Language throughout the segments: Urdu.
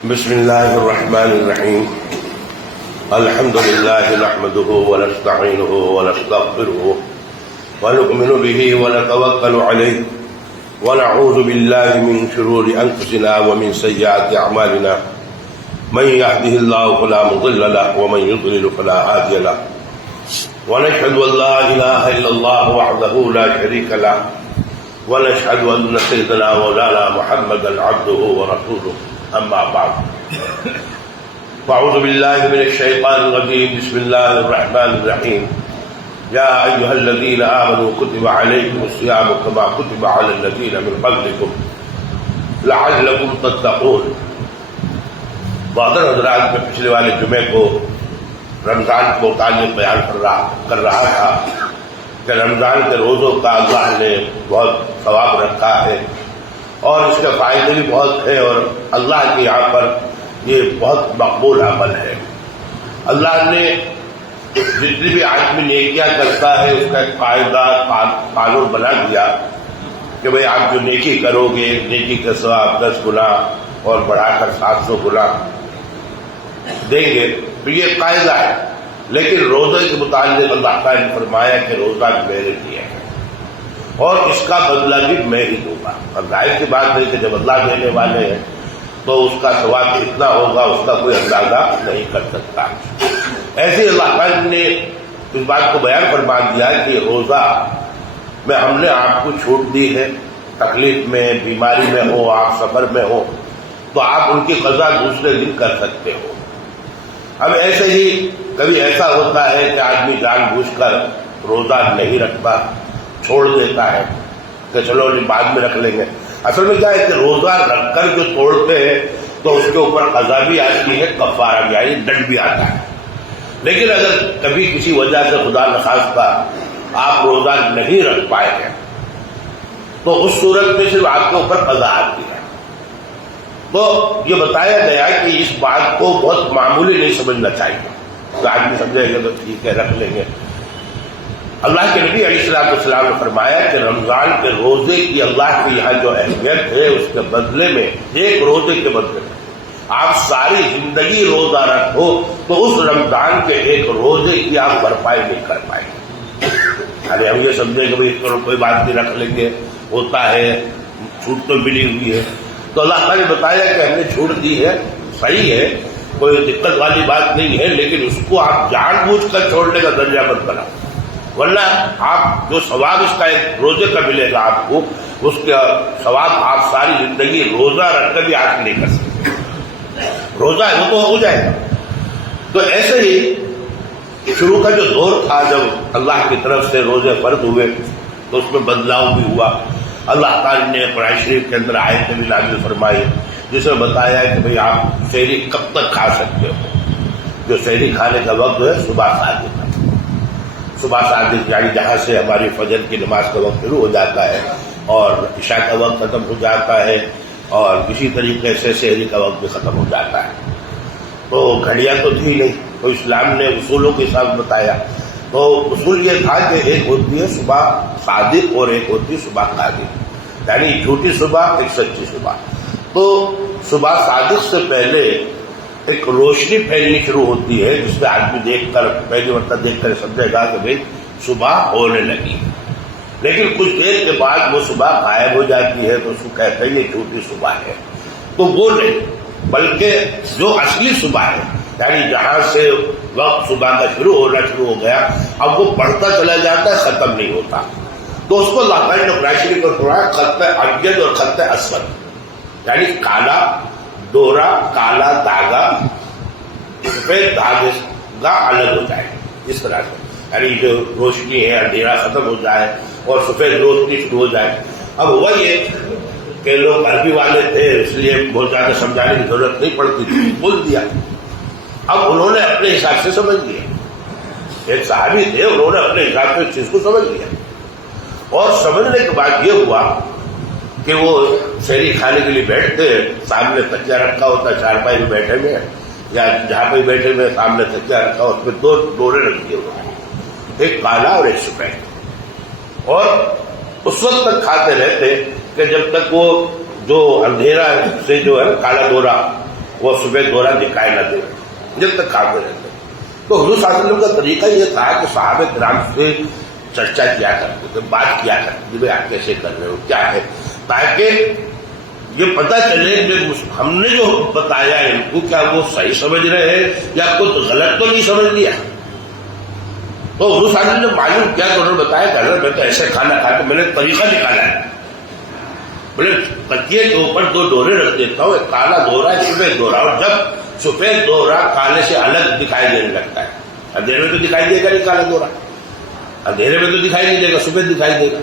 بسم الله الرحمن الرحيم. الحمد لله نحمده ونستعينه ونستغفره ونؤمن به ونتوكل عليه ونعوذ بالله من شرور أنفسنا ومن سيئات أعمالنا. من يهده الله فلا مضل له ومن يضلل فلا هادي له. ونشهد أن لا إله إلا الله وحده لا شريك له ونشهد أن سيدنا مولانا محمدا عبده ورسوله. أما بعد فأعوذ بالله من الشيطان الرجيم. بسم الله الرحمن الرحيم. يا أيها الذين آمنوا كتب عليكم الصيام كما كتب على الذين من قبلكم لعلكم تتقون. بہادر حضرات میں پچھلے والے جمعے کو رمضان کے متعلق بیان کر رہا تھا کہ رمضان کے روزوں کا اللہ نے بہت ثواب رکھا ہے اور اس کے فائدے بھی بہت ہیں اور اللہ کے یہاں پر یہ بہت مقبول عمل ہے. اللہ نے جتنی بھی آدمی نیکیاں کرتا ہے اس کا ایک قاعدہ قانون بنا دیا کہ بھئی آپ جو نیکی کرو گے نیکی کا ثواب 10 گنا اور بڑھا کر 700 گنا دیں گے. تو یہ قاعدہ ہے. لیکن روزے کے متعلق اللہ تعالیٰ نے فرمایا کہ روزہ میرے لیے ہے اور اس کا بدلہ بھی میں ہی دوں گا. اور ظاہر کی بات ہے کہ جب اللہ دینے والے ہیں تو اس کا ثواب کتنا ہوگا اس کا کوئی اندازہ نہیں کر سکتا. ایسے اللہ تعالیٰ نے اس بات کو بیان فرما دیا کہ روزہ میں ہم نے آپ کو چھوٹ دی ہے. تکلیف میں بیماری میں ہو آپ سفر میں ہو تو آپ ان کی قضا دوسرے دن کر سکتے ہو. اب ایسے ہی کبھی ایسا ہوتا ہے کہ آدمی جان بوجھ کر روزہ نہیں رکھتا چھوڑ دیتا ہے کہ چلو بعد میں رکھ لیں گے. اصل میں کیا ہے کہ روزہ رکھ کر جو توڑتے ہیں تو اس کے اوپر قضا بھی آتی ہے کفارہ بھی یعنی دنڈ بھی آتا ہے. لیکن اگر کبھی کسی وجہ سے خدا نخواستہ آپ روزہ نہیں رکھ پائے ہیں تو اس صورت میں صرف آپ کے اوپر قضا آتی ہے. تو یہ بتایا گیا کہ اس بات کو بہت معمولی نہیں سمجھنا چاہیے. تو آدمی سمجھے گا تو ٹھیک ہے رکھ لیں گے. اللہ کے نبی علیہ السلام نے فرمایا کہ رمضان کے روزے کی اللہ کے یہاں جو اہمیت ہے اس کے بدلے میں ایک روزے کے بدلے میں آپ ساری زندگی روزہ رکھو تو اس رمضان کے ایک روزے کی آپ بھرپائی نہیں کر پائیں گے. ارے ہم یہ سمجھیں کہ بھائی کوئی بات نہیں رکھ لیں گے ہوتا ہے چھوٹ تو ملی ہوئی ہے. تو اللہ تعالیٰ نے بتایا کہ ہم نے چھوٹ دی ہے صحیح ہے کوئی دقت والی بات نہیں ہے لیکن اس کو آپ جان بوجھ کر چھوڑنے کا درجہ مت بناؤ ورنہ آپ جو ثواب اس کا ایک روزے کا ملے گا آپ کو اس کا ثواب آپ ساری زندگی روزہ رکھ کر بھی حاصل نہیں کر سکتے. روزہ ہے وہ تو ہو جائے گا. تو ایسے ہی شروع کا جو دور تھا جب اللہ کی طرف سے روزے فرض ہوئے تو اس میں بدلاؤ بھی ہوا. اللہ تعالیٰ نے قرآن شریف کے اندر آیتیں بھی نازل فرمائی جس میں بتایا کہ بھئی آپ سحری کب تک کھا سکتے ہو. جو سحری کھانے کا وقت ہے صبح صادق صبح صادق یعنی جہاں سے ہماری فجر کی نماز کا وقت شروع ہو جاتا ہے اور عشاء کا وقت ختم ہو جاتا ہے اور اسی طریقے سے سحری کا وقت بھی ختم ہو جاتا ہے. تو گھڑیاں تو تھی نہیں تو اسلام نے اصولوں کے ساتھ بتایا. تو اصول یہ تھا کہ ایک ہوتی ہے صبح صادق اور ایک ہوتی ہے صبح کاذب یعنی جھوٹی صبح ایک سچی صبح. تو صبح صادق سے پہلے ایک روشنی پھیلنی شروع ہوتی ہے جس سے آدمی دیکھ کر پہلی مرتبہ دیکھ کر سمجھے گا کہ بھئی صبح ہونے لگی. لیکن کچھ دیر کے بعد وہ صبح غائب ہو جاتی ہے تو اس کو کہتے ہیں یہ جھوٹی صبح ہے. تو وہ نہیں بلکہ جو اصلی صبح ہے یعنی جہاں سے وقت صبح کا شروع ہو گیا اب وہ بڑھتا چلا جاتا ہے ختم نہیں ہوتا. تو اس کو اللہ تعالیٰ نے قرآن شریف کو پڑھا خط ابیض اور خط اسود یعنی کالا ڈورا کالا دھاگا سفید دھاگے کا الگ ہو جائے اس طرح سے یعنی جو روشنی ہے اندھیرا ختم ہو جائے اور سفید روشنی شروع ہو جائے. اب ہوا یہ کہ لوگ عربی والے تھے اس لیے بہت زیادہ سمجھانے کی ضرورت نہیں پڑتی تھی بول دیا. اب انہوں نے اپنے حساب سے سمجھ لیا. ایک صحابی تھے انہوں نے اپنے حساب سے اس چیز کو سمجھ لیا اور سمجھنے کے بعد یہ ہوا کہ وہ سحری کھانے کے لیے بیٹھتے سامنے تکیہ رکھا ہوتا چارپائی میں بیٹھے ہوئے یا جہاں پہ بیٹھے ہوئے سامنے تکیہ رکھا اس پہ 2 ڈورے رکھ دیے ہوئے ایک کالا اور ایک سفید اور اس وقت تک کھاتے رہتے کہ جب تک وہ جو اندھیرا سے جو ہے کالا ڈورا وہ صبح دورہ دکھائی نہ دے جب تک کھاتے رہتے. تو حضور صلی اللہ علیہ وسلم کا طریقہ یہ تھا کہ صحابہ کرام سے چرچا کیا کرتے تھے, بات کیا کرتے تھے, بھائی آپ کیسے کر رہے ہو, کیا ہے, تاکہ یہ پتہ چلے کہ ہم نے جو بتایا ان کو کیا وہ صحیح سمجھ رہے ہیں یا کچھ غلط تو نہیں سمجھ لیا. تو حضور صلی اللہ علیہ وسلم نے معلوم کیا تو انہوں نے بتایا کہ حضرت میں تو ایسے کھانا کھاتا, میں نے طریقہ نکالا ہے. بولے تکیے کے اوپر 2 ڈورے رکھ دیتا ہوں, ایک کالا دورا ہے, سفید دورا, اور جب سفید دورا کالے سے الگ دکھائی دینے لگتا ہے, اندھیرے میں تو دکھائی دے گا نہیں کالا دورا, اندھیرے میں تو دکھائی نہیں دے گا, سفید دکھائی دے گا,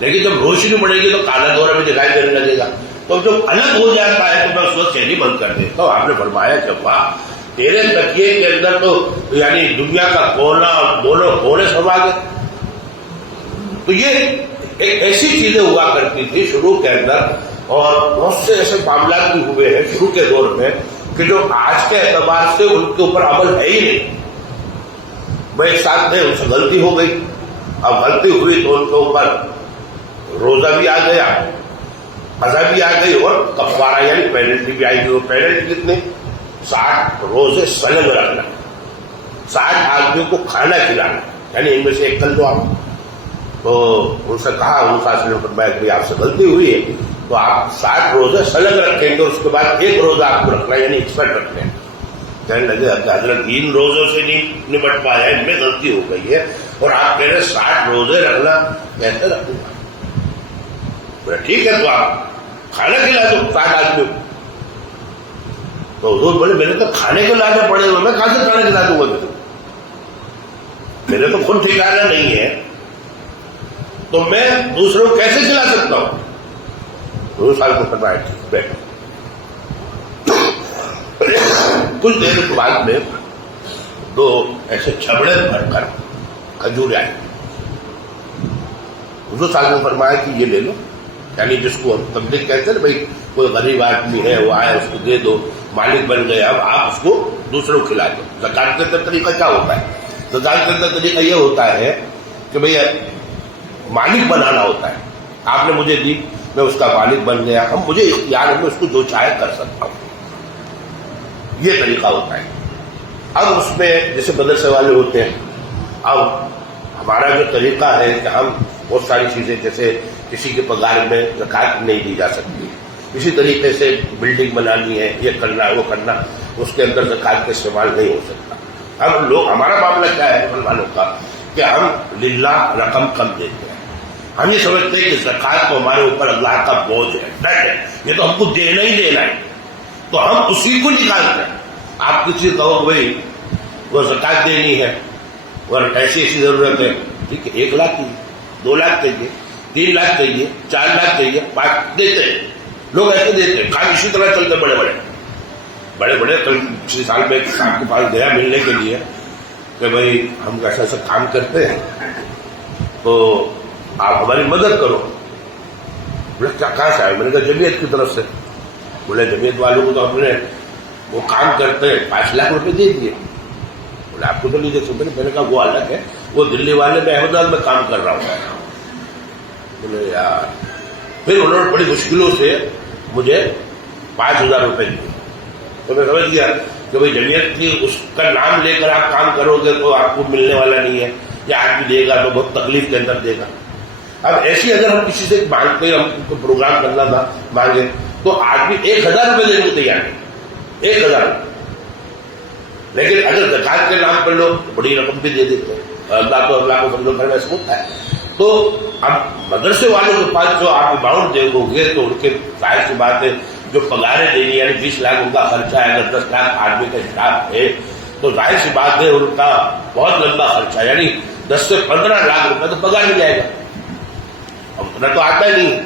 لیکن جب روشنی پڑے گی تو کالا دورا بھی دکھائی دینے لگے گا. تو جب الگ ہو جاتا ہے تو میں اس وقت چینی بند کر دیتا ہوں. آپ نے فرمایا کہ واہ, تیرے تکیے کے اندر تو یعنی دنیا کا کونا اور دونوں کونے سما گئے. تو یہ ایک ایسی چیزیں ہوا کرتی تھی شروع کے اندر, اور بہت سے ایسے معاملات بھی ہوئے ہیں شروع کے دور میں کہ جو آج کے اعتبار سے ان کے اوپر عمل ہے ہی نہیں. وہ ایک ساتھ تھے, ان سے غلطی ہو گئی, اب غلطی ہوئی تو ان کے اوپر روزہ بھی آ گیا, قضا بھی آ گئی, اور کفارہ یعنی پینلٹی بھی آئی گئی. وہ پینلٹی کتنے, 60 روزے سلم رکھنا, 60 آدمیوں کو کھانا کھلانا, یعنی ان میں سے ایک کل دو آپ. تو ان سے کہا, ان فاصلے پر آپ سے غلطی ہوئی ہے تو آپ 60 روزے سلم رکھیں گے, اس کے بعد 1 روزہ آپ کو رکھنا یعنی ایکسپرٹ رکھنا ہے. کہنے لگے حضرت 3 روزوں سے نہیں نمٹ پایا, ان میں غلطی ہو گئی ہے, اور آپ کہہ رہے 60 روزے رکھنا, کیسے رکھوں گا. بولے ٹھیک ہے, تو آپ کھانا کھلا دو 60 آدمیوں کو. تو حضور بولے میرے تو کھانے کو لانا پڑے گا, میں کہاں سے کھانا کھلا دوں گا, میرے تو خود ٹھکانا نہیں ہے, تو میں دوسروں کو کیسے کھلا سکتا ہوں. حضور سال کو فرمایا بیٹھو. کچھ دیر کے بعد میں 2 ایسے چھبڑے بھر کر کھجور آئے. حضور صلی اللہ علیہ وسلم نے فرمایا کہ یہ لے لو, یعنی جس کو ہم تبلیغ کہتے ہیں نا, بھائی کوئی غریب آدمی ہے وہ آئے اس کو دے دو, مالک بن گئے, اب آپ اس کو دوسروں کو کھلا دو. زکات کے اندر طریقہ کیا ہوتا ہے, زکات کے اندر طریقہ یہ ہوتا ہے کہ بھئی مالک بنانا ہوتا ہے. آپ نے مجھے دی, میں اس کا مالک بن گیا, اب مجھے اختیار ہے, میں اس کو جو چاہے کر سکتا ہوں, یہ طریقہ ہوتا ہے. اب اس میں جیسے مدرسے والے ہوتے ہیں, اب ہمارا جو طریقہ ہے کہ ہم بہت ساری چیزیں, جیسے کسی کے پگار میں زکات نہیں دی جا سکتی, اسی طریقے سے بلڈنگ بنانی ہے, یہ کرنا وہ کرنا, اس کے اندر زکات کا استعمال نہیں ہو سکتا. ہم لوگ, ہمارا معاملہ کیا ہے مسلمانوں کا کہ ہم للہ رقم کم دیتے ہیں. ہم یہ سمجھتے ہیں کہ زکات تو ہمارے اوپر اللہ کا بوجھ ہے, ڈر ہے, یہ تو ہم کو دینا ہی دینا ہے, تو ہم اسی کو نکالتے ہیں. آپ کسی کہو بھائی وہ زکات دینی ہے اور ایسی ضرورت ہے, ٹھیک ہے, 1 لاکھ چاہیے, 2 لاکھ چاہیے, 3 لاکھ چاہیے, 4 لاکھ چاہیے, 5 دیتے ہیں لوگ, ایسے دیتے ہیں. کام اسی طرح چلتے بڑے بڑے. کل پچھلے سال میں ایک صاحب کے پاس گیا ملنے کے لیے کہ بھائی ہم ایسا ایسا کام کرتے ہیں تو آپ ہماری مدد کرو. بولے کہاں سے آئے, میں نے کہا جمعیت کی طرف سے. بولے جمعیت والوں کو تو ہم نے وہ کام کرتے ہیں 5 لاکھ روپے دے دیے. بولے آپ کو تو نہیں دے سکتے. میں نے کہا وہ الگ ہے, وہ دلی والے میں احمد آباد میں کام کر رہا ہوں. بولے یار, پھر انہوں نے بڑی مشکلوں سے مجھے 5,000 روپے دیے. تو میں سمجھ گیا کہ بھائی جمعیت کی اس کا نام لے کر آپ کام کرو گے تو آپ کو ملنے والا نہیں ہے, یا آدمی دے گا تو بہت تکلیف کے اندر دے گا. اب ایسی اگر ہم کسی سے مانگتے ہیں, ہم کو پروگرام کرنا تھا مانگے, تو آدمی 1,000 روپے دینے کو تیار ہے, 1,000. لیکن اگر زکات کے نام پر لوگ بڑی رقم بھی دے دیتے ہیں, اللہ کو سمجھو گھر میں ایسا ہوتا ہے. تو اب مدرسے والوں کے پاس جو آپ اماؤنٹ دے گے تو ان کے ظاہر سی بات ہے جو پگاریں دینی, یعنی 20 لاکھ ان کا خرچہ ہے, اگر 10 لاکھ آدمی کا حساب ہے تو ظاہر سی بات ہے ان کا بہت لمبا خرچہ, یعنی 10 سے 15 لاکھ روپے تو پگار میں جائے گا. اب اتنا تو آتا ہی نہیں.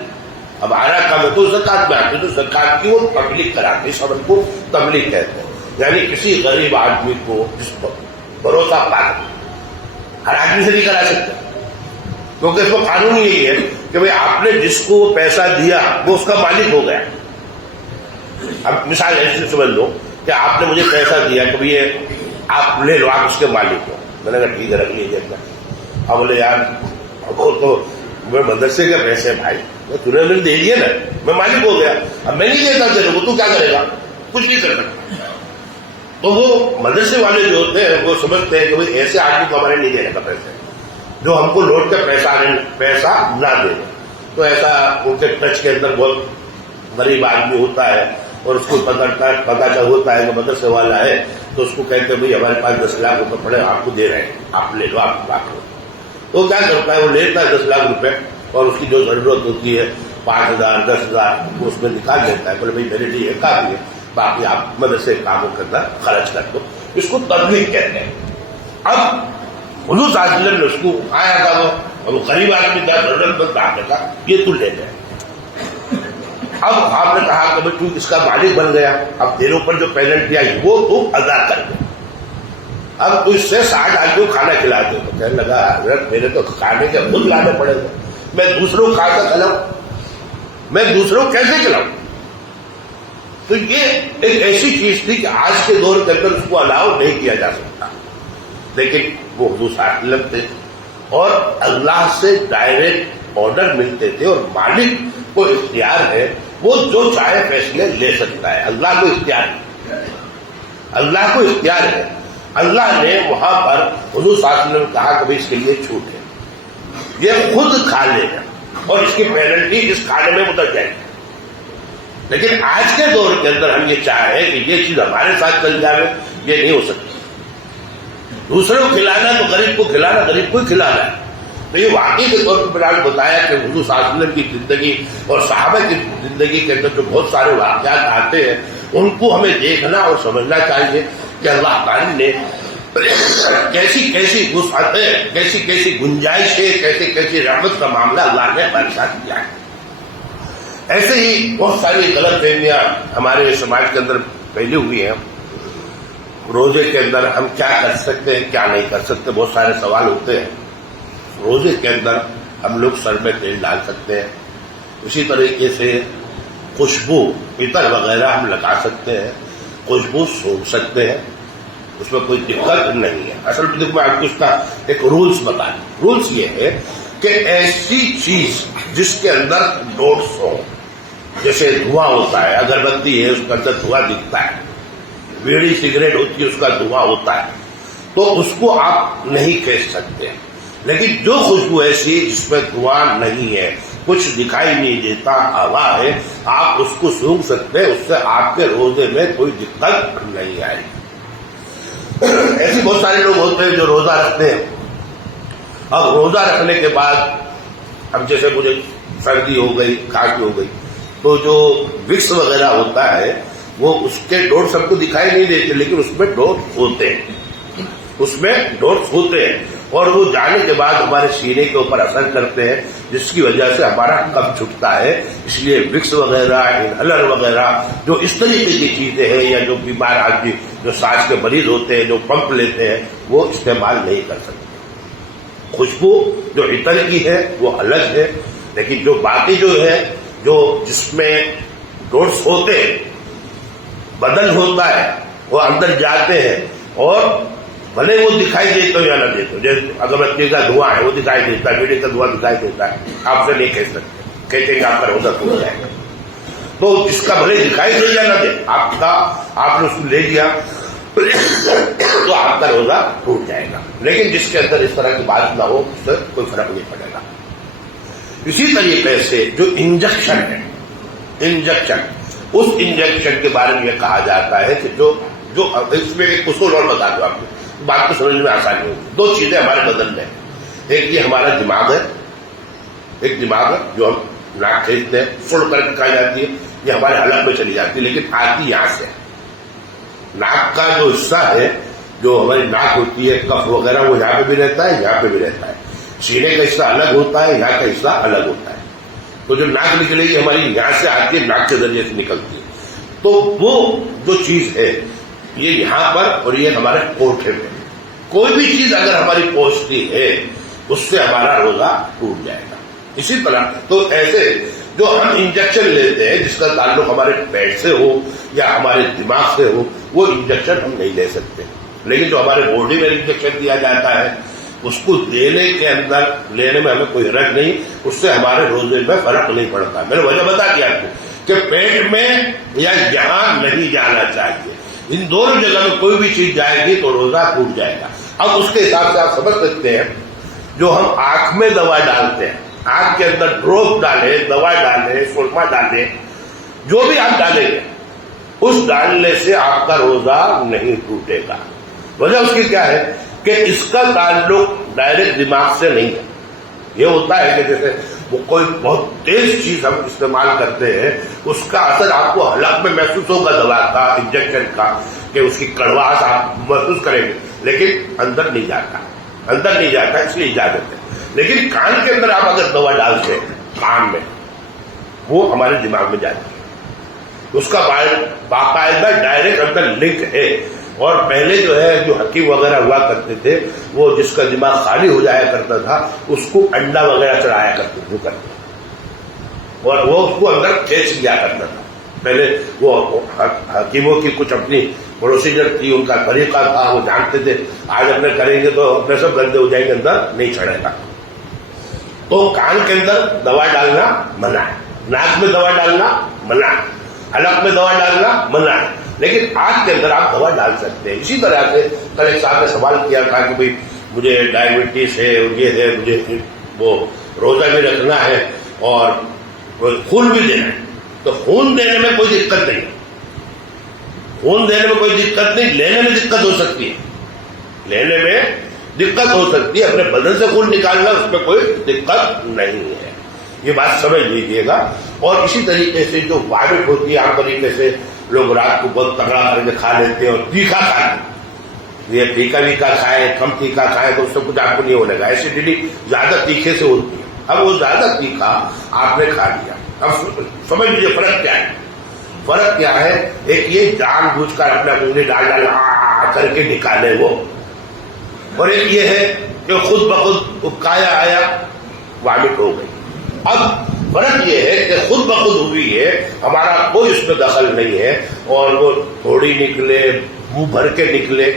اب آنا کم ہے تو زکات میں آتے, تو زکات کی وہ تبلیغ کراتے, اس عمل کو تبلیغ کہتے ہیں. یعنی کسی غریب آدمی کو جس پر بھروسہ پاتا, ہر آدمی سے نہیں کرا سکتے, کیونکہ اس کو قانون یہی ہے کہ بھئی آپ نے جس کو پیسہ دیا وہ اس کا مالک ہو گیا. اب مثال ایسی سمجھ لو کہ آپ نے مجھے پیسہ دیا کہ بھئی آپ لے لو, آپ اس کے مالک ہو. میں نے کہا ٹھیک ہے, رکھ لیجیے. اب بولے یار وہ تو میں مدرسے کے پیسے بھائی, تو نے دے دیے نا, میں مالک ہو گیا, اب میں نہیں دیتا تیرے کو, تو کیا کرے گا, کچھ نہیں کر سکتا. تو وہ مدرسے والے جو ہوتے ہیں وہ سمجھتے ہیں کہ بھائی ایسے آدمی کو ہمارے نہیں دینے کا پیسے جو ہم کو لوٹ کے پیسہ نہ دے. تو ایسا ان کے ٹچ کے اندر بہت غریب آدمی ہوتا ہے اور اس کو پتا چل ہوتا ہے کہ مدرسے والا ہے, تو اس کو کہتے ہیں بھائی ہمارے پاس 10 لاکھ روپے پڑے آپ کو دے رہے ہیں, آپ لے لو, آپ بات کرو. تو کیا کرتا ہے, وہ لیتا ہے 10 لاکھ روپے اور اس کی جو ضرورت ہوتی ہے 5,000 10,000 وہ اس میں نکال لیتا ہے. بولے بھائی میرے لیے کافی ہے, باقی آپ مدرسے کاموں کے اندر خرچ کر دو. اس کو تبلیغ کہتے ہیں. اب حضور صلی اللہ علیہ وسلم نے اس کو آیا تھا, وہ غریب آدمی کا ضرورت مند آدمی کا, یہ تو لے جائے. اب آپ نے کہا کہ تو اس کا مالک بن گیا, اب تیرے اوپر جو پینلٹی آئی وہ تو ادا کر دے. اب تو اس سے 60 آدمی کو کھانا کھلا دے. تو کہنے لگا حضرت میرے تو کھانے کے خود لانے پڑے گا, میں دوسروں کو کھا کر کھلاؤں, میں دوسروں کو کیسے کھلاؤں. تو یہ ایک ایسی چیز تھی کہ آج کے دور کے اندر اس کو الاؤ نہیں کیا جا سکتا, لیکن وہ حضور صلی اللہ علیہ وسلم تھے اور اللہ سے ڈائریکٹ آرڈر ملتے تھے, اور مالک کو اختیار ہے, وہ جو چاہے فیصلے لے سکتا ہے. اللہ کو اختیار ہے, اللہ کو اختیار ہے. اللہ نے وہاں پر حضور صلی اللہ علیہ وسلم نے کہا کہ اس کے لیے چھوٹ ہے, یہ خود کھا لے گا اور اس کی پینلٹی اس کھانے میں اتر جائے گی. لیکن آج کے دور کے اندر ہم یہ چاہیں کہ یہ چیز ہمارے ساتھ چل جائے, یہ نہیں ہو سکتی. دوسروں کو کھلانا تو غریب کو کھلانا, غریب کو ہی کھلانا ہے. تو یہ واقعی کے طور پر میں نے بتایا کہ حضور صلی اللہ علیہ وسلم کی زندگی اور صحابہ کی زندگی کے اندر جو بہت سارے واقعات آتے ہیں ان کو ہمیں دیکھنا اور سمجھنا چاہیے کہ اللہ تعالیٰ نے کیسی کیسی وسعتیں, کیسی کیسی گنجائشیں, کیسی کیسی رحمت کا معاملہ اللہ نے ہمارے ساتھ کیا ہے. ایسے ہی بہت ساری غلط فہمیاں ہمارے سماج کے اندر پھیلی ہوئی ہیں. روزے کے اندر ہم کیا کر سکتے ہیں, کیا نہیں کر سکتے, بہت سارے سوال ہوتے ہیں. روزے کے اندر ہم لوگ سر میں تیل ڈال سکتے ہیں, اسی طریقے سے خوشبو عطر وغیرہ ہم لگا سکتے ہیں, خوشبو سونگھ سکتے ہیں, اس میں کوئی دقت نہیں ہے. اصل میں میں آپ کو اس کا ایک رولز بتا دوں. رولز یہ ہے کہ ایسی چیز جس کے اندر ڈوٹس ہو, جیسے دھواں ہوتا ہے, اگربتی ہے اس کے اندر دھواں دکھتا ہے, بیڑی سگریٹ ہوتی ہے اس کا دھواں ہوتا ہے, تو اس کو آپ نہیں کھینچ سکتے. لیکن جو خوشبو ایسی جس میں دھواں نہیں ہے, کچھ دکھائی نہیں دیتا, ہوا ہے, آپ اس کو سونگھ سکتے ہیں, اس سے آپ کے روزے میں کوئی دقت نہیں آئے. ایسے بہت سارے لوگ ہوتے ہیں جو روزہ رکھتے ہیں. اب روزہ رکھنے کے بعد اب جیسے مجھے سردی ہو گئی, کھانسی ہو گئی, تو جو وکس وغیرہ ہوتا ہے وہ اس کے ڈوٹ سب کو دکھائی نہیں دیتے, لیکن اس میں ڈوٹ ہوتے ہیں, اس میں ڈوٹس ہوتے ہیں, اور وہ جانے کے بعد ہمارے سینے کے اوپر اثر کرتے ہیں, جس کی وجہ سے ہمارا کف چھٹتا ہے. اس لیے وکس وغیرہ, انہلر وغیرہ جو اس طریقے کی چیزیں ہیں, یا جو بیمار آدمی جو سانس کے مریض ہوتے ہیں جو پمپ لیتے ہیں, وہ استعمال نہیں کر سکتے. خوشبو جو عطر کی ہے وہ الگ ہے, لیکن جو باقی جو ہے جو جس میں ڈوٹس ہوتے ہیں, بدن ہوتا ہے, وہ اندر جاتے ہیں, اور بھلے وہ دکھائی دیتے ہو یا نہ دیتے ہو. جیسے اگربتی کا دھواں ہے وہ دکھائی دیتا ہے, بیڑی کا دھواں دکھائی دیتا ہے, آپ سے نہیں کہہ سکتے, کہتے ہیں کہ آپ کا روزہ ٹوٹ جائے گا. تو جس کا بھلے دکھائی دے یا نہ دے, آپ نے اس کو لے لیا تو آپ کا روزہ ٹوٹ جائے گا. لیکن جس کے اندر اس طرح کی بات نہ ہو, اس سے کوئی فرق نہیں پڑے گا. اسی طریقے سے جو انجیکشن ہے, انجیکشن, اس انجیکشن کے بارے میں یہ کہا جاتا ہے کہ جو اس میں ایک اصول اور بتا دوں آپ کو, بات کو سمجھنے میں آسانی ہوگی. دو چیزیں ہمارے بدن میں, ایک یہ ہمارا دماغ ہے, ایک دماغ ہے جو ہم ناک کھینچتے ہیں, سڑ کر کے کھائی جاتی ہے, یہ ہمارے حلق میں چلی جاتی ہے, لیکن آتی یہاں سے. ناک کا جو حصہ ہے, جو ہماری ناک ہوتی ہے, کف وغیرہ, وہ یہاں پہ بھی رہتا ہے, یہاں پہ بھی رہتا ہے. سینے کا حصہ الگ ہوتا ہے, یہاں کا حصہ الگ ہوتا ہے. تو جو ناک نکلے گی ہماری یہاں سے آتی ہے, ناک کے ذریعے سے نکلتی ہے. تو وہ جو چیز ہے یہ یہاں پر, اور یہ ہمارے کوٹھے میں. کوئی بھی چیز اگر ہماری پہنچتی ہے اس سے ہمارا روزہ ٹوٹ جائے گا. اسی طرح تو ایسے جو ہم انجیکشن لیتے ہیں جس کا تعلق ہمارے پیٹ سے ہو یا ہمارے دماغ سے ہو, وہ انجیکشن ہم نہیں لے سکتے. لیکن جو ہمارے باڈی میں انجیکشن دیا جاتا ہے اس کو دینے کے اندر لینے میں ہمیں کوئی حرج نہیں, اس سے ہمارے روزے میں فرق نہیں پڑتا. میں نے وجہ بتا دیا آپ کو کہ پیٹ میں یا یہاں نہیں جانا چاہیے. ان دونوں جگہ میں کوئی بھی چیز جائے گی تو روزہ ٹوٹ جائے گا. اب اس کے حساب سے آپ سمجھ سکتے ہیں جو ہم آنکھ میں دوا ڈالتے ہیں, آنکھ کے اندر ڈراپ ڈالیں, دوا ڈالیں, سرما ڈالیں, جو بھی آپ ڈالیں گے اس ڈالنے سے آپ کا روزہ نہیں ٹوٹے گا. وجہ اس کی کیا ہے کہ اس کا تعلق ڈائریکٹ دماغ سے نہیں ہے. یہ ہوتا ہے کہ جیسے وہ کوئی بہت تیز چیز ہم استعمال کرتے ہیں, اس کا اثر آپ کو حلق میں محسوس ہوگا دوا کا, انجیکشن کا, کہ اس کی کڑواہٹ آپ محسوس کریں گے, لیکن اندر نہیں جاتا, اندر نہیں جاتا, اس لیے اجازت ہے. لیکن کان کے اندر آپ اگر دوا ڈالتے ہیں کان میں, وہ ہمارے دماغ میں جاتی ہے, اس کا باقاعدہ ڈائریکٹ اندر لنک ہے. اور پہلے جو ہے جو حکیم وغیرہ ہوا کرتے تھے وہ جس کا دماغ خالی ہو جایا کرتا تھا اس کو انڈا وغیرہ چڑھایا کرتے تھے اور وہ اس کو اندر کھینچ لیا کرتا تھا. پہلے وہ حکیموں کی کچھ اپنی پروسیجر تھی, ان کا طریقہ تھا, وہ جانتے تھے آج اپنے کریں گے تو اپنے سب گندے ہو جائیں گے, اندر نہیں چڑھے گا. تو کان کے اندر دوا ڈالنا منع ہے, ناک میں دوا ڈالنا منع ہے, حلق میں دوا ڈالنا منع ہے, لیکن آنکھ کے اندر آپ دوا ڈال سکتے ہیں. اسی طرح سے کل ایک صاحب نے سوال کیا تھا کہ بھئی مجھے ڈائبٹیز ہے, یہ ہے, مجھے وہ روزہ بھی رکھنا ہے اور خون بھی دینا ہے. تو خون دینے میں کوئی دقت نہیں, خون دینے میں کوئی دقت نہیں, لینے میں دقت ہو سکتی ہے, لینے میں دقت ہو سکتی ہے, اپنے بدن سے خون نکالنا اس میں کوئی دقت نہیں ہے. یہ بات سمجھ لیجیے گا. اور اسی طریقے سے جو وامٹ ہوتی ہے عام طریقے سے لوگ رات کو بہت تگڑا کر کے کھا لیتے ہیں اور تیکھا کھاتے ہیں, یہ ٹھیکا ویکا کھائے, کم تیکھا کھائے تو اس سے کچھ آپ کو نہیں ہونے گا. ایسیڈیٹی زیادہ تیکھے سے ہوتی ہے. اب وہ زیادہ تیکھا آپ نے کھا لیا, اب سمجھ لیجیے فرق کیا ہے. فرق کیا ہے, ایک یہ جان بوجھ کر اپنا انگلی ڈال کر کے نکالے وہ, اور ایک یہ ہے کہ خود بخود اکایا آیا وامٹ ہو گئی. اب فرق یہ ہے کہ خود بخود ہوئی ہے, ہمارا کوئی اس میں دخل نہیں ہے, اور وہ تھوڑی نکلے, منہ بھر کے نکلے,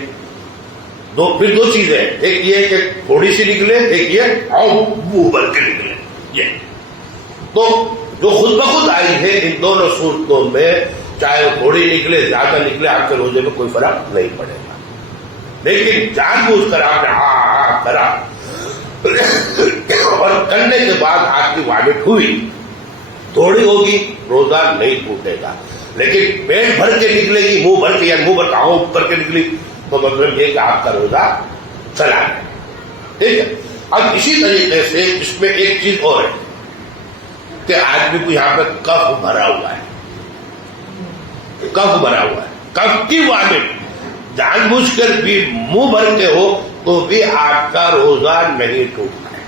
پھر دو چیزیں, ایک یہ کہ تھوڑی سی نکلے, ایک یہ منہ بھر کے نکلے. یہ تو جو خود بخود آئی ہے ان دونوں صورتوں میں چاہے وہ تھوڑی نکلے زیادہ نکلے آپ کے روزے میں کوئی فرق نہیں پڑے گا. لیکن جان بوجھ کر آپ نے ہاں کرا اور کرنے کے بعد آپ کی وامٹ ہوئی, تھوڑی ہوگی روزہ نہیں ٹوٹے گا. لیکن پیٹ بھر کے نکلے گی, منہ بھر کے یا منہ بھر کا کر کے نکلی تو مطلب یہ کہ آپ کا روزہ چلا گیا. ٹھیک ہے. اب اسی طریقے سے اس میں ایک چیز اور ہے کہ آدمی کو یہاں پہ کف بھرا ہوا ہے, کف بھرا ہوا ہے, کف کی وامٹ جان بوجھ کر بھی منہ بھر کے ہو تو بھی آپ کا روزہ نہیں ٹوٹتا ہے.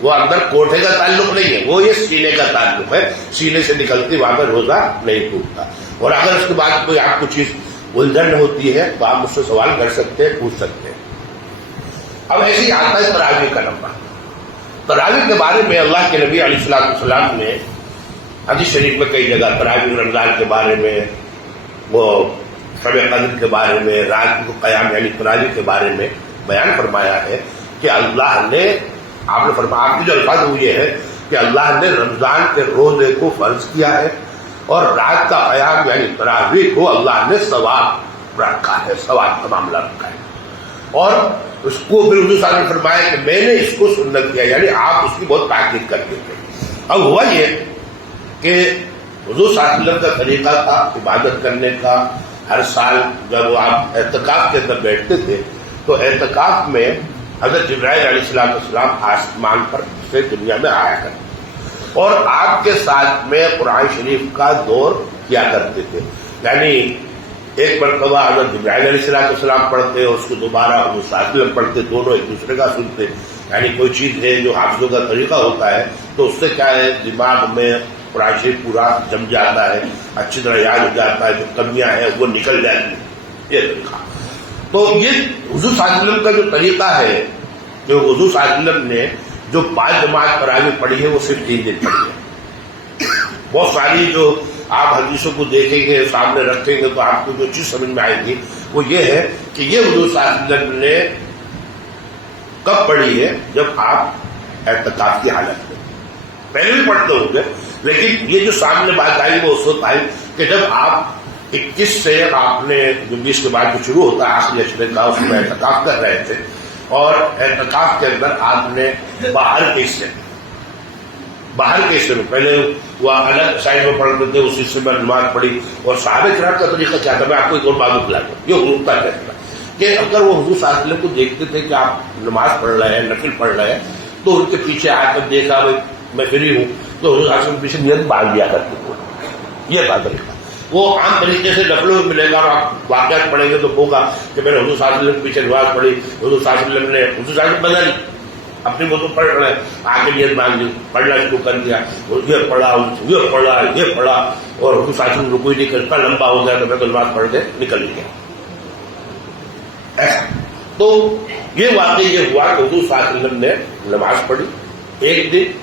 وہ اندر کوٹھے کا تعلق نہیں ہے, وہ یہ سینے کا تعلق ہے, سینے سے نکلتی وہاں پہ روزہ نہیں ٹوٹتا. اور اگر اس کے بعد کوئی آپ کو چیز الجھن ہوتی ہے تو آپ مجھ سے سوال کر سکتے ہیں, پوچھ سکتے ہیں. اب ایسے ہی آتا ہے تراویح کا نمبر. تراویح کے بارے میں اللہ کے نبی علیہ الصلوۃ والسلام نے حدیث شریف میں کئی جگہ تراویح رمضان کے بارے میں, وہ شب قدر کے بارے میں, رات کو قیام یعنی تراویح کے بارے میں بیان فرمایا ہے کہ اللہ نے, آپ نے فرمایا, آپ کی جو الفاظ وہ یہ ہے کہ اللہ نے رمضان کے روزے کو فرض کیا ہے اور رات کا قیام یعنی تراویح کو اللہ نے ثواب رکھا ہے, ثواب کا معاملہ رکھا ہے. اور اس کو پھر حضور صلی اللہ علیہ وسلم نے فرمایا کہ میں نے اس کو سنت کیا, یعنی آپ اس کی بہت تاکید کرتے تھے. اب ہوا یہ کہ حضور صلی اللہ علیہ وسلم کا طریقہ تھا عبادت کرنے کا, ہر سال جب آپ اعتکاف کے اندر بیٹھتے تھے تو اعتکاف میں حضرت جبرائیل علیہ السلام آسمان پر سے دنیا میں آیا کرتے اور آپ کے ساتھ میں قرآن شریف کا دور کیا کرتے تھے. یعنی ایک مرتبہ حضرت جبرائیل علیہ السلام پڑھتے اور اس کو دوبارہ حضور صلی اللہ علیہ وسلم پڑھتے, دونوں ایک دوسرے کا سنتے. یعنی کوئی چیز ہے جو حافظوں کا طریقہ ہوتا ہے تو اس سے کیا ہے دماغ میں قرآن شریف پورا جم جاتا ہے, اچھی طرح یاد ہو جاتا ہے, جو کمیاں ہیں وہ نکل جاتی ہیں. یہ طریقہ تو یہ حضور صلی اللہ علیہ وسلم کا جو طریقہ ہے, جو حضور صلی اللہ علیہ وسلم نے جو 5 جماعت تراویح پڑھی ہے وہ صرف 3 دن پڑھی ہے. بہت ساری جو آپ حدیثوں کو دیکھیں گے, سامنے رکھیں گے تو آپ کو جو چیز سمجھ میں آئے گی وہ یہ ہے کہ یہ حضور صلی اللہ علیہ وسلم نے کب پڑھی ہے, جب آپ اعتکاف کی حالت میں, پہلے بھی پڑھتے ہوں گے، لیکن یہ جو سامنے بات آئی وہ اس وقت آئی کہ جب آپ 21 سے آپ نے 20 کے بعد جو شروع ہوتا ہے آخری اشرے کا، اس میں اعتکاف کر رہے تھے، اور اعتکاف کے اندر آپ نے باہر کے حصے میں پہلے وہ الگ سائڈ میں پڑھتے تھے، اس حصے میں نماز پڑھی. اور صحابہ کرام کا طریقہ کیا تھا؟ میں آپ کو ایک اور بات بتلا دوں. یہ حضور کا کہنا کہ اگر وہ حضور صلی اللہ علیہ وسلم کو دیکھتے تھے کہ آپ نماز پڑھ رہے ہیں، نفل پڑھ رہے ہیں، تو ان کے پیچھے آ کر دیکھا میں فری ہوں، تو حضور صلی اللہ علیہ وسلم پیچھے نیت باندھ دیا کرتے تھے. یہ بات طریقہ وہ عام طریقے سے نفلوں میں ملے گا، اور آپ واقعات پڑھیں گے تو ہوگا کہ میں نے حضور صلی اللہ علیہ وسلم کے پیچھے نماز پڑھی، حضور صلی اللہ علیہ وسلم نے حضور صلی اللہ علیہ وسلم بدل اپنی وہ تو پڑھ رہے ہیں، آگے نیت باندھ دی، پڑھنا شروع کر دیا، یہ پڑھا یہ پڑھا یہ پڑھا، اور حضور صلی اللہ علیہ وسلم رکوع نہیں کرتا، لمبا ہو گیا تو میں تو نماز پڑھ کے نکل گیا. ایسا تو یہ واقعی یہ ہوا کہ حضور صلی اللہ علیہ وسلم نے نماز پڑھی ایک دن،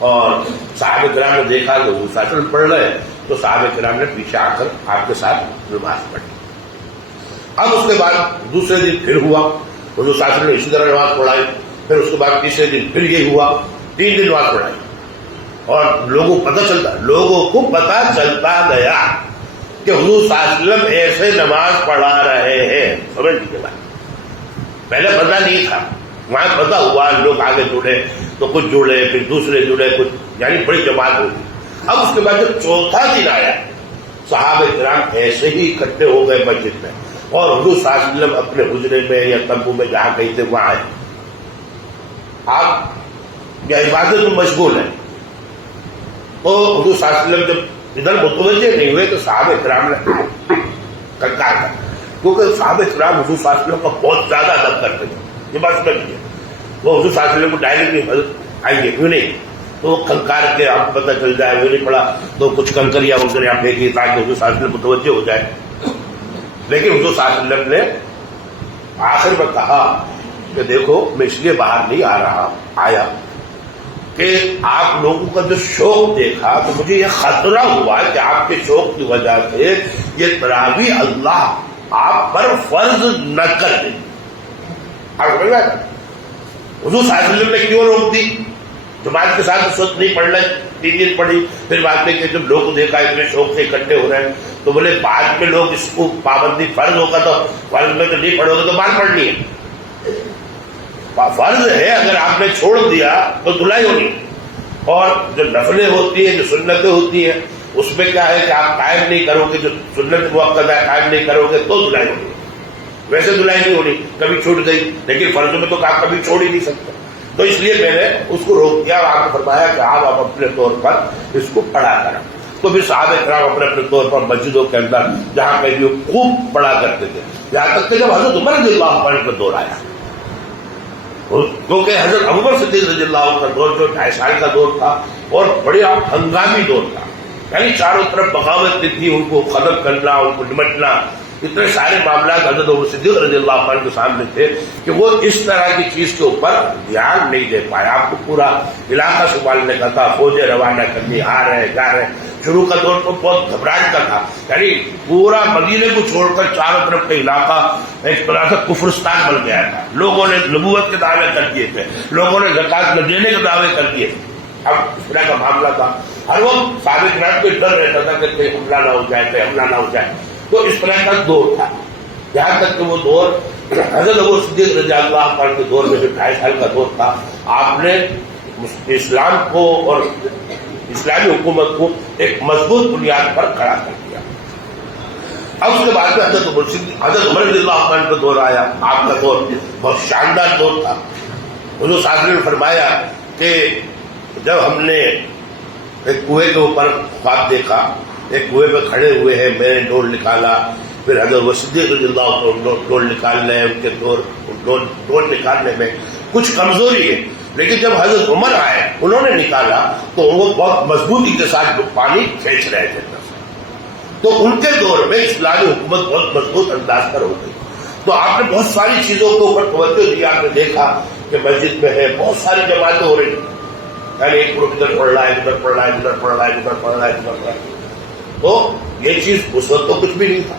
اور صحابہ کرام نے دیکھا کہ حضور صلی اللہ علیہ وسلم پڑھ رہے ہیں، تو صحابہ کرام نے پیچھے آ کر آپ کے ساتھ نماز پڑھی. اب اس کے بعد دوسرے دن پھر ہوا، حضور صلی اللہ علیہ وسلم نے اسی طرح نماز پڑھائی. پھر اس کے بعد تیسرے دن پھر یہ ہوا، 3 دن نماز پڑھائی. اور لوگوں کو پتہ چلتا گیا کہ حضور صلی اللہ علیہ وسلم ایسے نماز پڑھا رہے ہیں. سمجھ لیجیے بات، پہلے پتہ نہیں تھا، وہاں پتہ ہوا، لوگ آگے جڑے تو کچھ جڑے، پھر دوسرے جڑے، کچھ یعنی بڑی جماعت ہوگی. اب اس کے بعد جب چوتھا دن آیا، صحابہ کرام ایسے ہی اکٹھے ہو گئے مسجد میں، اور حضور صلی اللہ علیہ وسلم اپنے حجرے میں یا تمبو میں جہاں کہیں تھے وہاں آئے. آپ یا عبادت میں مشغول ہیں، تو حضور صلی اللہ علیہ وسلم جب ادھر متوجہ نہیں ہوئے تو صحابہ کرام نے کنکار کر، کیونکہ صحابہ کرام حضور صلی اللہ علیہ وسلم کا بہت زیادہ ادب کرتے تھے. یہ بات سمجھ لیجیے، وہ حضور صلی اللہ علیہ وسلم کو ڈائریکٹ نہیں آئیں گے، کیوں نہیں؟ تو وہ کنکار کے آپ کو پتہ چل جائے، وہ نہیں پڑا تو کچھ کنکر یا وغیرہ آپ دیکھیے تاکہ حضور صلی اللہ علیہ وسلم متوجہ ہو جائے. لیکن حضور صلی اللہ علیہ وسلم نے آخر میں کہا کہ دیکھو میں اس لیے باہر نہیں آیا کہ آپ لوگوں کا جو شوق دیکھا تو مجھے یہ خطرہ ہوا کہ آپ کے شوق کی وجہ سے یہ تراویح اللہ آپ پر فرض نہ کر دے. آپ سمجھ رہے ہیں حضور صلی اللہ علیہ وسلم نے کیوں روک دی؟ جماعت کے ساتھ اس وقت نہیں پڑھ رہے، 3 دن پڑھی. پھر بعد میں کہ جب لوگ دیکھا اتنے شوق سے اکٹھے ہو رہے ہیں تو بولے بعد میں لوگ اس کو پابندی فرض ہوگا تو فرض میں تو نہیں پڑھو گے تو بعد پڑھنی ہے. فرض ہے، اگر آپ نے چھوڑ دیا تو دھلائی ہونی، اور جو نفلیں ہوتی ہیں جو سنتیں ہوتی ہیں اس میں کیا ہے کہ آپ قائم نہیں کرو گے، جو سنت موقع ہے قائم نہیں کرو گے تو دھلائی ہونی. ویسے دھلائی نہیں ہونی، کبھی چھوٹ گئی، لیکن فرض میں تو آپ کبھی چھوڑ ہی نہیں سکتے. تو اس لیے میں نے اس کو روک دیا اور آپ نے فرمایا کہ آپ اپنے طور پر اس کو پڑھا کریں. تو پھر صحابہ کرام اپنے اپنے طور پر مسجدوں کے اندر جہاں کہیں بھی خوب پڑھا کرتے تھے، یہاں تک کہ جب حضرت عمر رضی اللہ عنہ کا دور آیا، کیونکہ حضرت ابوبکر صدیق رضی اللہ عنہ کا دور جو 2.5 سال کا دور تھا اور بڑا ہنگامی دور تھا، یعنی چاروں طرف بغاوت تھی، ان کو ختم کرنا، ان کو نمٹنا، اتنے سارے معاملات حضرت ابوبکر صدیق رضی اللہ عنہ کے سامنے تھے کہ وہ اس طرح کی چیز کے اوپر دھیان نہیں دے پائے. آپ کو پورا علاقہ سنبھالنے کا تھا، فوجیں روانہ کرنی، آ رہے جا رہے. شروع کا دور تو بہت گھبراہٹ کا تھا، یعنی پورا مدینے کو چھوڑ کر چاروں طرف کا علاقہ ایک طرح سے کفرستان بن گیا تھا. لوگوں نے نبوت کے دعوے کر دیے تھے، لوگوں نے زکات نہ دینے کے دعوے کر دیے. اب اس طرح کا معاملہ تھا، ہر وقت صحابہ کرام کو ڈر رہتا تھا کہ کہیں حملہ نہ ہو جائے، کہیں حملہ نہ ہو جائے. تو اس طرح کا دور تھا، یہاں تک کہ وہ دور حضرت ابو صدیق رضی اللہ عنہ کے دور میں جو 2.5 سال کا دور تھا، آپ نے اسلام کو اور اسلامی حکومت کو ایک مضبوط بنیاد پر کھڑا کر دیا. اب اس کے بعد میں حضرت عمر رضی اللہ عنہ کا دور آیا. آپ کا دور بہت شاندار دور تھا. حضور صلی اللہ علیہ وسلم نے فرمایا کہ جب ہم نے ایک کنویں کے اوپر خواب دیکھا، ایک کنویں پہ کھڑے ہوئے ہیں، میں نے ڈول نکالا، پھر حضرت صدیق رضی اللہ عنہ ڈول نکالنے ان کے ڈول نکالنے میں کچھ کمزوری ہے، لیکن جب حضرت عمر آئے انہوں نے نکالا تو وہ بہت مضبوطی کے ساتھ پانی کھینچ رہے تھے. تو ان کے دور میں اسلامی حکومت بہت مضبوط انداز پر ہو گئی. تو آپ نے بہت ساری چیزوں کے اوپر توجہ دیا. آپ نے دیکھا کہ مسجد میں ہے بہت ساری جماعتیں ہو رہی ہیں، یعنی ایک گروپ ادھر پڑھ رہا ہے، ادھر پڑھ رہا ہے، ادھر پڑھ رہا ہے، ادھر پڑھ رہا ہے، ادھر پڑھ رہا ہے. تو یہ چیز اس وقت تو کچھ بھی نہیں تھا.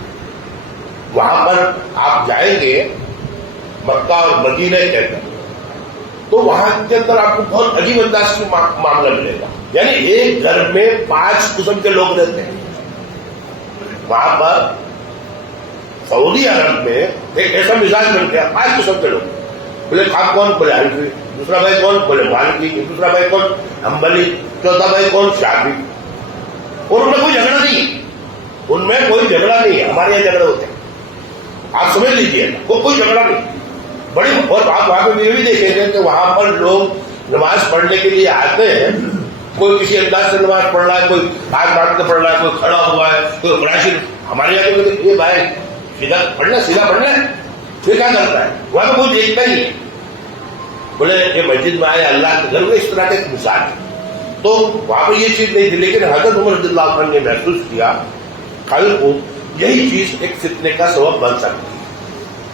وہاں پر آپ جائیں گے مکہ اور مدینہ کے اندر تو وہاں کے اندر آپ کو بہت عجیب انداز سے معاملہ ملے گا. یعنی ایک گھر میں 5 قسم کے لوگ رہتے ہیں. وہاں پر سعودی عرب میں ایک ایسا مزاج بن گیا، 5 قسم کے لوگ. بولے خان کون؟ بولے حنفی. دوسرا بھائی کون؟ بولے مالکی. دوسرا بھائی کون؟ حنبلی. چوتھا بھائی کون؟ شافعی. اور ان میں کوئی جھگڑا نہیں، ان میں کوئی جھگڑا نہیں ہے. ہمارے یہاں جھگڑے ہوتے ہیں، آپ سمجھ لیجیے، کوئی جھگڑا نہیں بڑی. اور آپ وہاں پہ یہ بھی دیکھیں گے کہ وہاں پر لوگ نماز پڑھنے کے لیے آتے ہیں، کوئی کسی انداز سے نماز پڑھ رہا ہے، کوئی ہاتھ باندھ کے پڑھ رہا ہے، کوئی کھڑا ہوا ہے، کوئی خراشی. ہمارے یہاں کے یہ بھائی سیدھا پڑھنا ہے، یہ کیا کرتا ہے؟ وہاں تو کوئی دیکھتا ہی نہیں. بولے یہ مسجد میں آئے اللہ کے گھر میں، اس طرح کا ایک مثال ہے. تو وہاں پہ یہ چیز نہیں تھی، لیکن حضرت عمر رضی اللہ عنہ نے محسوس کیا کل کو یہی چیز ایک فتنے کا سبب بن سکتی ہے.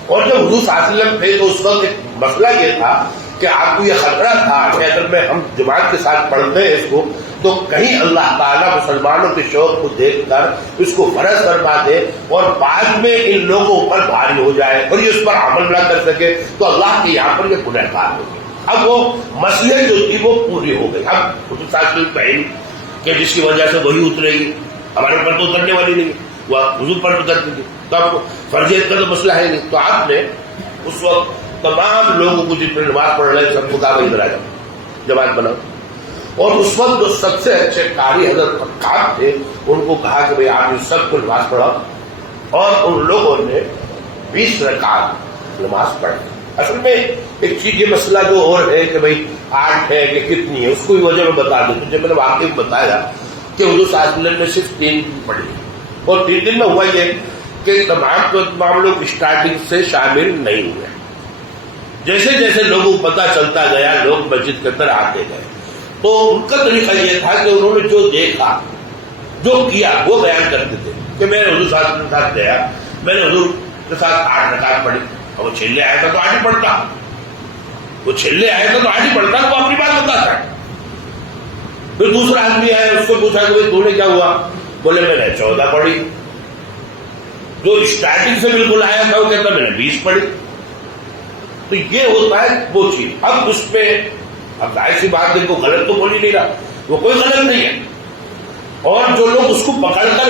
اور جب حضور صلی اللہ علیہ وسلم تھے تو اس وقت ایک مسئلہ یہ تھا کہ آپ کو یہ خطرہ تھا کہ اگر میں ہم جماعت کے ساتھ پڑھتے ہیں اس کو تو کہیں اللہ تعالیٰ مسلمانوں کے شوق کو دیکھ کر اس کو فرض فرما دے اور بعد میں ان لوگوں پر بھاری ہو جائے اور یہ اس پر عمل نہ کر سکے تو اللہ کے یہاں پر یہ گنہگار ہو گئے. اب وہ مسئلے جو تھی وہ پوری ہو گئی. اب حضور صاحب پہلی کہ جس کی وجہ سے وہی اترے گی، ہمارے اوپر تو اترنے والی نہیں، وہ حضور پر اترتی تھی. تو اب فرضیت کا تو مسئلہ ہے نہیں. تو آپ نے اس وقت تمام لوگوں کو جتنے نماز پڑھ رہے ہیں سب کو کہا بھائی ادھر آ جاؤ، جماعت بناؤ. اور اس وقت جو سب سے اچھے قاری حضرت خطاب تھے ان کو کہا کہ بھائی آپ ان سب کو نماز پڑھاؤ. اور ان لوگوں نے 20 رکعت نماز پڑھی. اصل میں ایک چیز یہ مسئلہ جو اور ہے کہ بھائی 8 ہے کہ کتنی ہے، اس کو بھی وجہ میں بتا دوں. جب میں نے واقعی بتایا کہ حضور صلی اللہ علیہ وسلم نے صرف 3 دن پڑھی اور 3 دن میں ہوا یہ کہ تمام لوگ اسٹارٹنگ سے شامل نہیں ہوئے. جیسے جیسے لوگوں کو پتا چلتا گیا لوگ مسجد کے اندر آتے گئے. تو ان کا طریقہ یہ تھا کہ انہوں نے جو دیکھا جو کیا وہ بیان کرتے تھے کہ میں نے حضور صلی اللہ علیہ وسلم کے ساتھ گیا، میں نے حضور کے ساتھ 8 رکعت پڑھی. اور وہ چھیلے آیا تھا تو 8 ہی پڑھتا، وہ چھیلے آیا تھا تو 8 ہی پڑھتا، وہ اپنی بات بتاتا ہے. پھر دوسرا آدمی آیا، اس کو پوچھا کہ تو نے کیا ہوا؟ بولے میں نے 14 پڑھی. جو اسٹارٹنگ سے بالکل آیا تھا وہ کہتا میں نے 20 پڑھی. تو یہ ہوتا ہے وہ چیز. اب اس پہ اب ظاہر سی بات ہے، کو غلط تو بول ہی نہیں رہا، وہ کوئی غلط نہیں ہے. اور جو لوگ اس کو پکڑ کر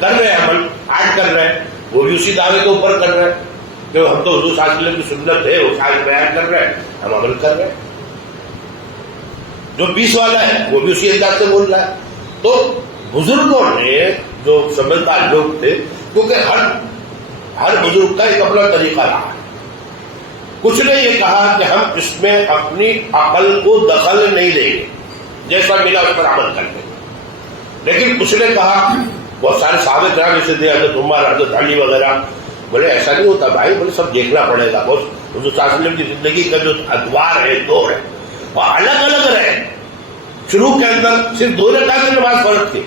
کر رہے ہیں عمل 8 کر رہے ہیں، وہ بھی اسی دعوے کے اوپر کر رہے ہیں کہ ہم تو حضور صلی اللہ علیہ وسلم کی سنت ہے وہ خیال بیان کر رہے ہیں، ہم عمل کر رہے ہیں. جو 20 والا ہے وہ بھی اسی انداز سے بول رہا ہے. تو بزرگوں نے جو سمجھدار لوگ تھے، کیونکہ ہر بزرگ کا ایک اپنا طریقہ رہا ہے. کچھ نے یہ کہا کہ ہم اس میں اپنی عقل کو دخل نہیں دیں گے، جیسا ملا اس پر عمل کر لیں گے. لیکن کچھ نے کہا، بہت سارے صحابہ کرام جیسے تھے حضرت عمر، حضرت علی وغیرہ، بولے ایسا نہیں ہوتا بھائی، بولے سب دیکھنا پڑے گا. بہت حضور صلی اللہ علیہ وسلم کی زندگی کا جو ادوار ہے، دور ہے، وہ الگ الگ رہے. شروع کے اندر صرف 2 رکعت کی نماز فرض تھی.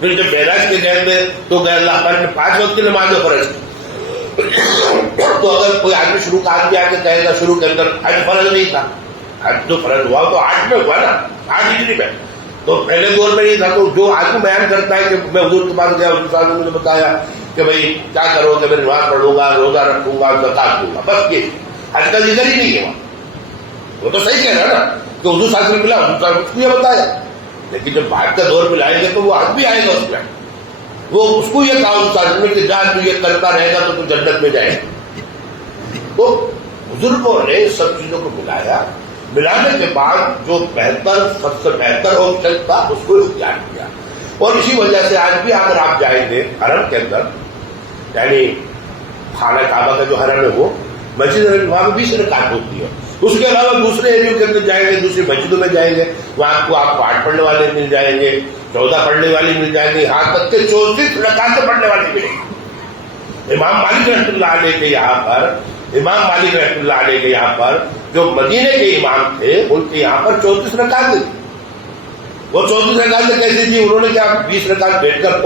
پھر جب معراج کے گئے تھے تو گئے اللہ تعالیٰ نے 5 وقت کی نماز فرض کی. تو اگر کوئی آدمی شروع کا آدمی آ کے کہے گا شروع کے اندر حج فرض نہیں تھا، حج جو فرض ہوا تو 8 میں ہوا نا، 8 ہجری میں. تو پہلے دور میں نہیں تھا. تو جو آدمی بیان کرتا ہے کہ میں حضور کے پاس گیا، حضور صاحب نے مجھے بتایا کہ بھائی کیا کرو کہ میں نماز پڑھوں گا، روزہ رکھوں گا، زکات دوں گا، بس یہ حج کا ذکر ہی نہیں ہے. وہ تو صحیح کہہ رہا نا کہ حضور صلی اللہ علیہ وسلم ملا، حضور صاحب نے یہ بتایا. لیکن جب بعد کا دور میں لائیں گے تو وہ حج بھی آئے گا اس میں. وہ اس کو یہ کہا حضور صلی اللہ علیہ وسلم کہ جان تو یہ کرتا رہے گا تو جنت میں جائے گا. تو بزرگوں نے سب چیزوں کو ملانے کے بعد جو بہتر، سب سے بہتر آپشن تھا اس کو اختیار کیا. اور اسی وجہ سے آج بھی اگر آپ جائیں گے حرم کے اندر، یعنی خانہ کعبہ کا جو حرم ہے وہ مسجد ہے، وہاں پہ 20 رکعت ہوتی ہے. اس کے علاوہ دوسرے ایریوں کے اندر جائیں گے، دوسری مسجدوں میں جائیں گے، وہاں کو آپ 8 پڑھنے والے مل جائیں گے، 14 پڑھنے والے مل جائیں گے، یہاں تک کہ 34 رکعتیں پڑھنے والے ملیں گے. امام مالک رحمۃ اللہ علیہ کے یہاں پر جو مدینے کے امام تھے ان کے یہاں پر 34 رکعتیں تھی. وہ 34 رکعتیں کیسی تھی؟ انہوں نے کیا 20 رکعت بیٹھ کر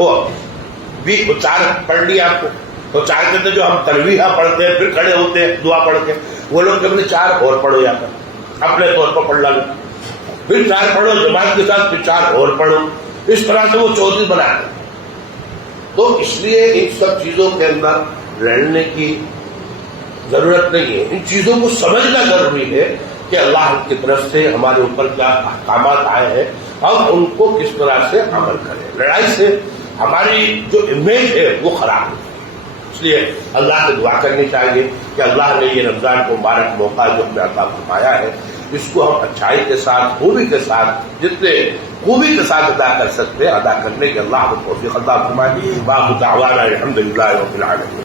4 پڑھ لی آپ کو. تو 4 کے اندر جو ہم ترویحہ پڑھتے ہیں پھر کھڑے ہوتے ہیں دعا پڑھ کے، وہ لوگ کہتے ہیں 4 اور پڑھو، یہاں پر اپنے طور پر پڑھ لو، پھر 4 پڑھو جماعت کے ساتھ، پھر 4 اور پڑھو. اس طرح سے وہ 34 بناتے. تو اس لیے ان سب چیزوں کے اندر رہنے کی ضرورت نہیں ہے. ان چیزوں کو سمجھنا ضروری ہے کہ اللہ کی طرف سے ہمارے اوپر کیا احکامات آئے ہیں ہم ان کو کس طرح سے عمل کریں. لڑائی سے ہماری جو امیج ہے وہ خراب ہوتی ہے. اس لیے اللہ سے دعا کرنی چاہیے کہ اللہ نے یہ رمضان کو مبارک موقع جو ہمیں عطا فرمایا ہے اس کو ہم اچھائی کے ساتھ خوبی کے ساتھ جتنے خوبی کے ساتھ ادا کر سکتے ہیں ادا کرنے کے اللہ کو توفیق عطا فرمائے. باقی دعوانا الحمدللہ رب العالمین.